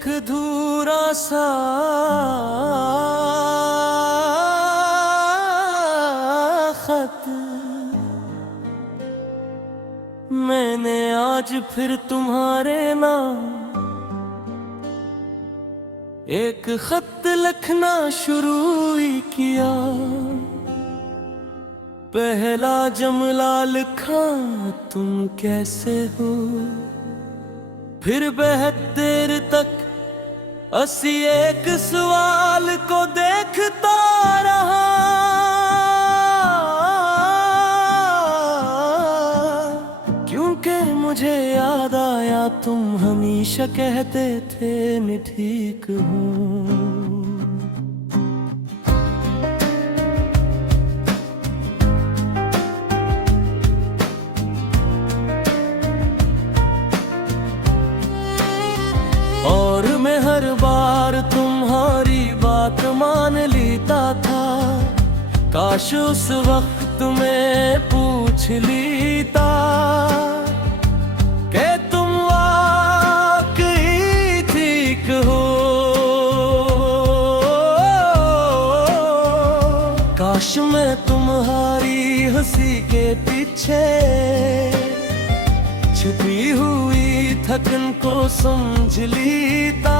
एक धूरा सा खत मैंने आज फिर तुम्हारे नाम एक खत लिखना शुरू ही किया। पहला जुमला लिखा तुम कैसे हो, फिर 72 तक 81 सवाल को देखता रहा। क्योंकि मुझे याद आया तुम हमेशा कहते थे मैं ठीक हूँ। और मैं हर बार तुम्हारी बात मान लेता था, काश उस वक्त मैं पूछ लेता कि तुम वाकई ठीक हो। काश मैं तुम्हारी हंसी के पीछे छुपी हुई थकन को समझ लेता।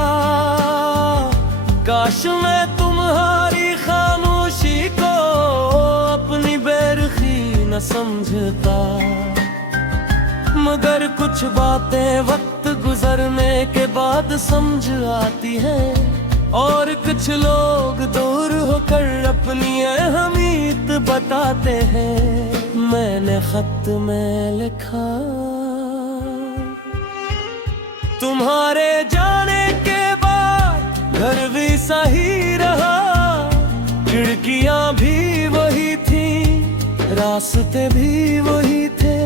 काश मैं तुम्हारी खामोशी को अपनी बेरुखी न समझता। मगर कुछ बातें वक्त गुजरने के बाद समझ आती हैं, और कुछ लोग दूर होकर अपनी अहमियत बताते हैं। मैंने खत में लिखा तुम्हारे जाने के बाद घर भी सही रहा, खिड़कियां भी वही थी, रास्ते भी वही थे,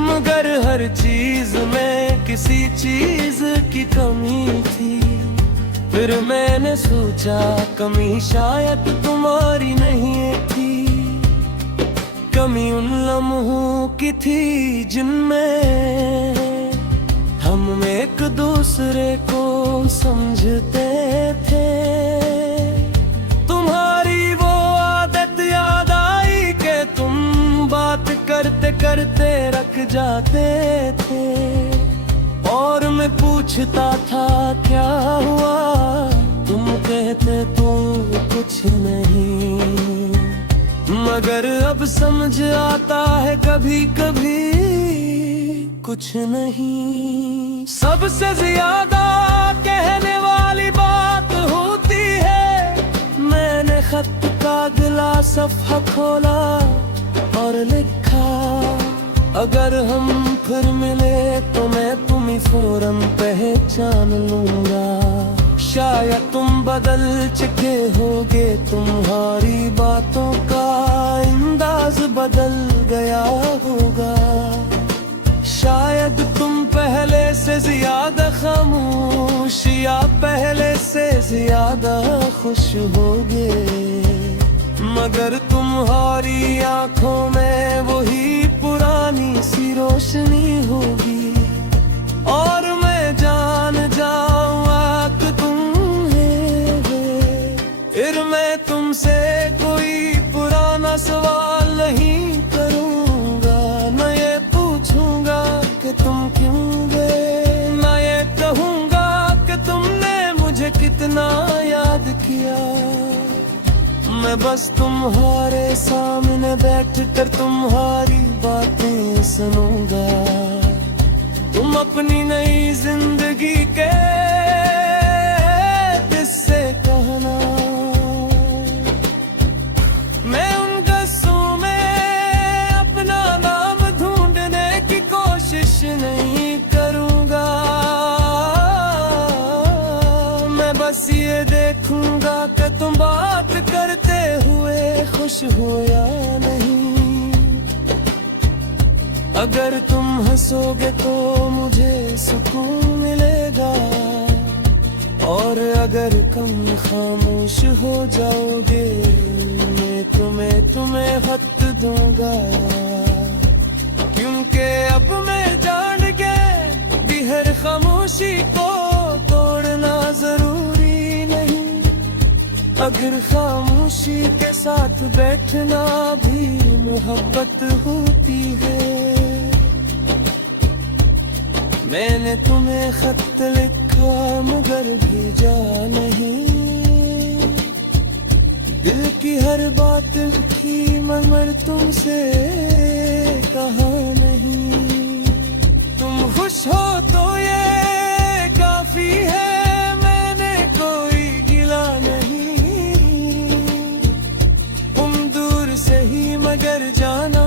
मगर हर चीज में किसी चीज की कमी थी। फिर मैंने सोचा कमी शायद तुम्हारी नहीं थी, कमी उन लम्हों की थी जिनमें हम एक दूसरे को समझते थे। तुम्हारी वो आदत याद आई कि तुम बात करते करते रख जाते थे, और मैं पूछता था क्या हुआ, तुम कहते तुम कुछ नहीं। मगर अब समझ आता है कभी कभी कुछ नहीं। सबसे ज्यादा कहने वाली बात होती है। मैंने खत का अगला सफ़ा खोला और लिखा अगर हम फिर मिले तो मैं तुम्हें फौरन पहचान लूंगा। शायद तुम बदल चुके होगे, तुम्हारी बातों का अंदाज बदल गया होगा। शायद तुम पहले से ज्यादा खामोश या पहले से ज्यादा खुश होगे, मगर तुम्हारी आंखों में वही पुरानी सी रोशनी होगी। और मैं जान जाऊंगा कि तुम फिर मैं तुमसे कोई पुराना सवाल नहीं करूंगा, न ये पूछूंगा कि तुम क्यों गए, न ये कहूंगा कि तुमने मुझे कितना याद किया। मैं बस तुम्हारे सामने बैठकर तुम्हारी बातें सुनूंगा। तुम अपनी नई जिंदगी के किस्से कहना, मैं उन गस्सों में अपना नाम ढूंढने की कोशिश नहीं करूंगा। मैं बस ये देखूंगा कि तुम बात करते हुए खुश हो या नहीं। अगर तुम हंसोगे तो मुझे सुकून मिलेगा, और अगर कम खामोश हो जाओगे मैं तुम्हें खत दूंगा। क्योंकि अब मैं जान के भी हर खामोशी को तोड़ना फिर खामोशी के साथ बैठना भी मोहब्बत होती है। मैंने तुम्हें खत लिखा मगर भेजा नहीं, दिल की हर बात की मगर तुमसे कहा नहीं। तुम खुश हो तो ये काफी है, मैंने कोई गिला नहीं। तुम दूर से ही मगर जाना,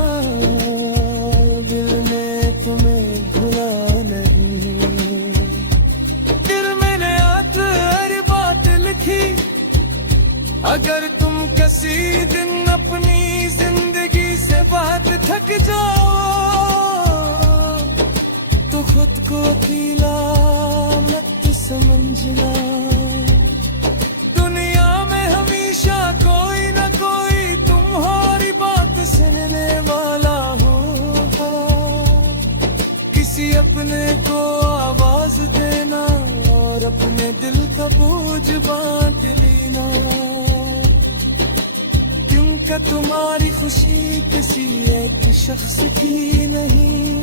दिल ने तुम्हें भुला नहीं। दिल मैंने हर बात लिखी, अगर तुम किसी दिन अपनी जिंदगी से बात थक जाओ तो खुद को अकेला मत समझना। दुनिया में हमेशा कोई न कोई तुम्हारी बात सुनने वाला होगा। किसी अपने को आवाज देना और अपने दिल का बोझ बांट लेना। क्योंकि तुम्हारी खुशी किसी एक शख्स की नहीं,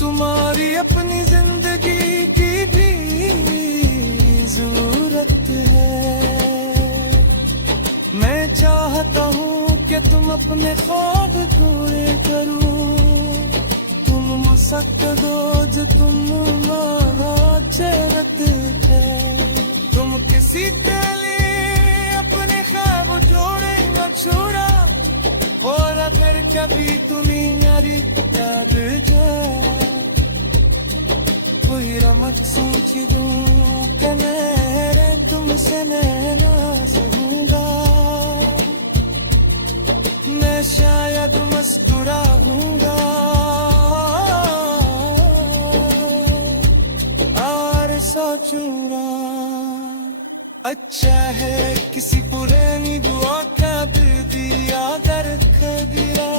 तुम्हारी अपनी जिंदगी की भी जरूरत है। मैं चाहता हूँ कि तुम अपने ख्वाब पूरे करो, तुम मुसक दो जो तुम चरत है। तुम किसी के लिए अपने ख्वाब जोड़े न छोड़ा, और अगर कभी तुम्हें मेरी याद जाए कोई रमत सोच दूं कि मैं तुमसे नैना सहूंगा। मैं शायद मुस्कुराऊंगा और सोचूंगा अच्छा है किसी पुरानी दुआ का दिया कर दिया।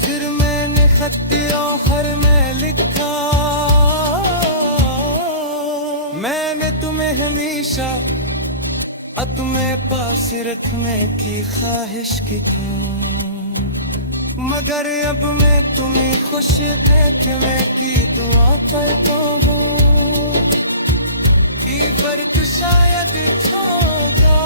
फिर मैंने खत आखिर में लिखा, मैंने तुम्हें हमेशा तुम्हें पास रखने की ख्वाहिश की थी, मगर अब मैं तुम्हें खुश देखने की दुआ करता हूँ। ये फर्क शायद होगा।